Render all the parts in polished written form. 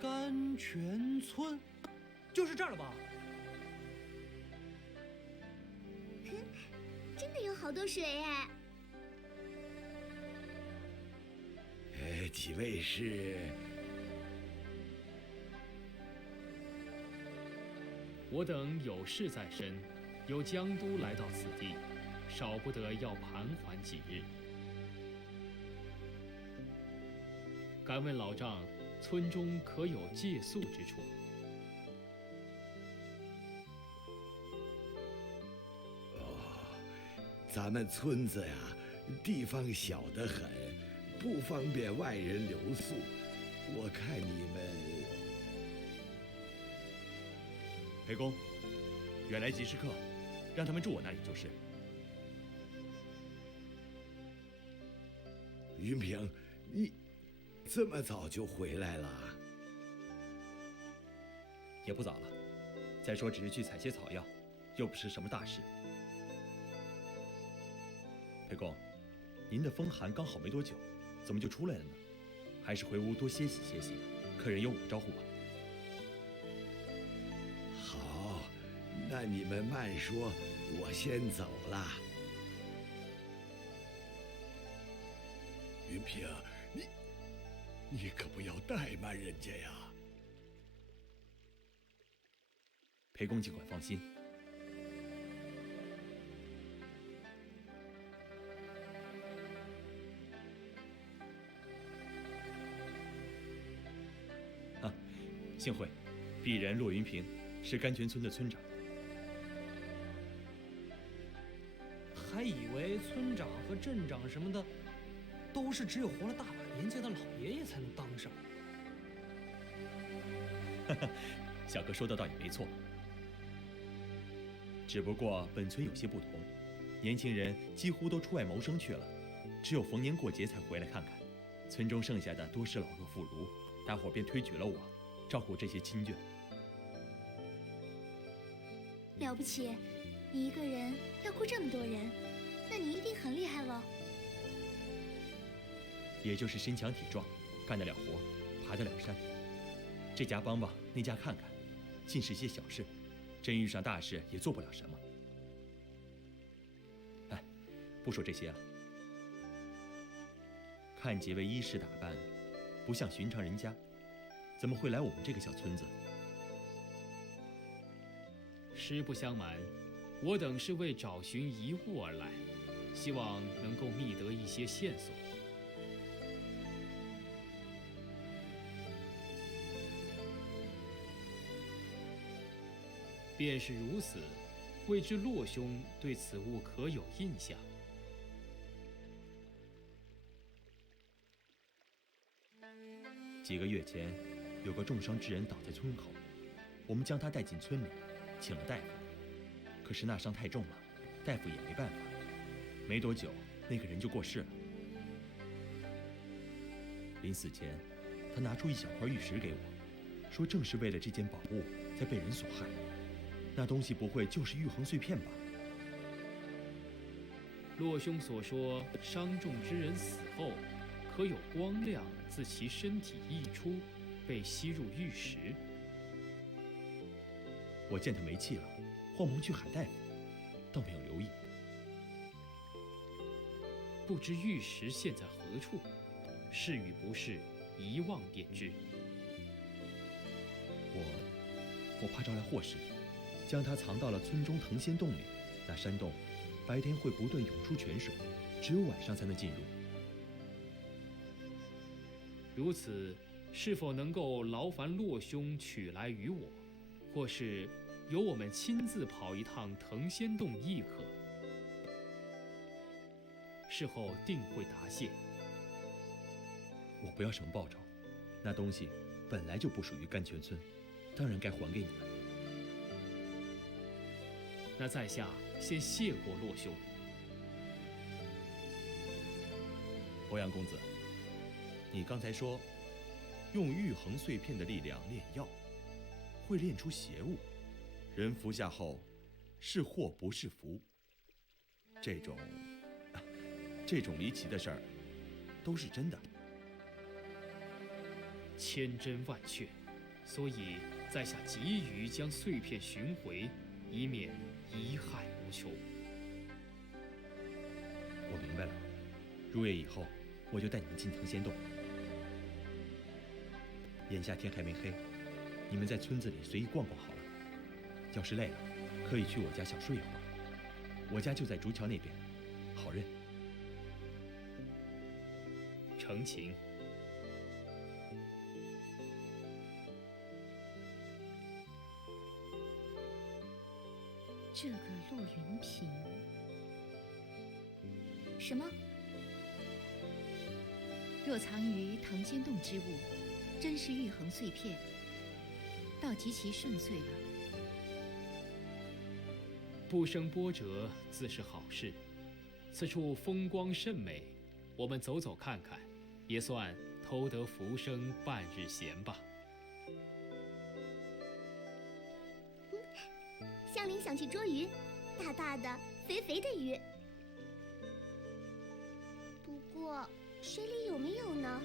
甘泉村，就是这儿了吧？真的有好多水哎！几位是？我等有事在身，由江都来到此地，少不得要盘桓几日。敢问老丈，村中可有借宿之处？咱们村子呀，地方小得很，不方便外人留宿。我看你们，裴公，远来即是客，让他们住我那里就是。云平，你这么早就回来了？也不早了，再说只是去采些草药，又不是什么大事。裴公，您的风寒刚好没多久，怎么就出来了呢？还是回屋多歇息歇息，客人有我招呼吧。好，那你们慢说，我先走了。云平，你可不要怠慢人家呀。裴公尽管放心。幸会，鄙人骆云平，是甘泉村的村长。还以为村长和镇长什么的，都是只有活了大把年纪的老爷爷才能当上。小哥说的倒也没错，只不过本村有些不同，年轻人几乎都出外谋生去了，只有逢年过节才回来看看。村中剩下的多是老弱妇孺，大伙便推举了我，照顾这些亲眷。了不起，你一个人要顾这么多人，那你一定很厉害了。也就是身强体壮，干得了活，爬得了山。这家帮帮，那家看看，尽是些小事，真遇上大事也做不了什么。哎，不说这些了。看几位衣饰打扮，不像寻常人家，怎么会来我们这个小村子？实不相瞒，我等是为找寻遗物而来，希望能够觅得一些线索。便是如此，未知洛兄对此物可有印象？几个月前，有个重伤之人倒在村口，我们将他带进村里，请了大夫。可是那伤太重了，大夫也没办法。没多久，那个人就过世了。临死前，他拿出一小块玉石给我，说正是为了这件宝物才被人所害。那东西不会就是玉衡碎片吧？洛兄所说，伤重之人死后，可有光亮自其身体溢出，被吸入玉石。我见他没气了，慌忙去喊大夫，倒没有留意。不知玉石现在何处？是与不是，一望便知。我怕招来祸事，将它藏到了村中藤仙洞里。那山洞白天会不断涌出泉水，只有晚上才能进入。如此，是否能够劳烦洛兄取来与我，或是由我们亲自跑一趟藤仙洞亦可？事后定会答谢。我不要什么报酬，那东西本来就不属于甘泉村，当然该还给你们。那在下先谢过洛兄。欧阳公子，你刚才说，用玉衡碎片的力量炼药，会炼出邪物，人服下后，是祸不是福。这种离奇的事儿，都是真的。千真万确，所以在下急于将碎片寻回，以免贻害无穷。我明白了，入夜以后，我就带你们进藤仙洞。眼下天还没黑，你们在村子里随意逛逛好了。要是累了，可以去我家小睡一会儿。我家就在竹桥那边，好认。成情。这个骆云平，什么？若藏于藤仙洞之物，真是玉衡碎片，倒极其顺遂了。不生波折，自是好事。此处风光甚美，我们走走看看，也算偷得浮生半日闲吧。香菱想去捉鱼，大大的、肥肥的鱼。不过水里有没有呢？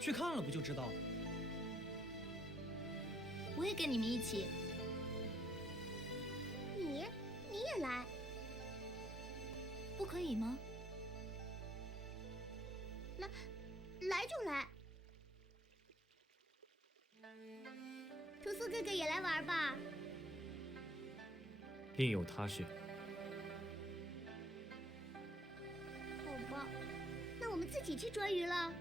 去看了不就知道了。我也跟你们一起。你也来？不可以吗？来就来。屠苏哥哥也来玩吧。另有他事。好吧，那我们自己去捉鱼了。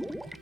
了。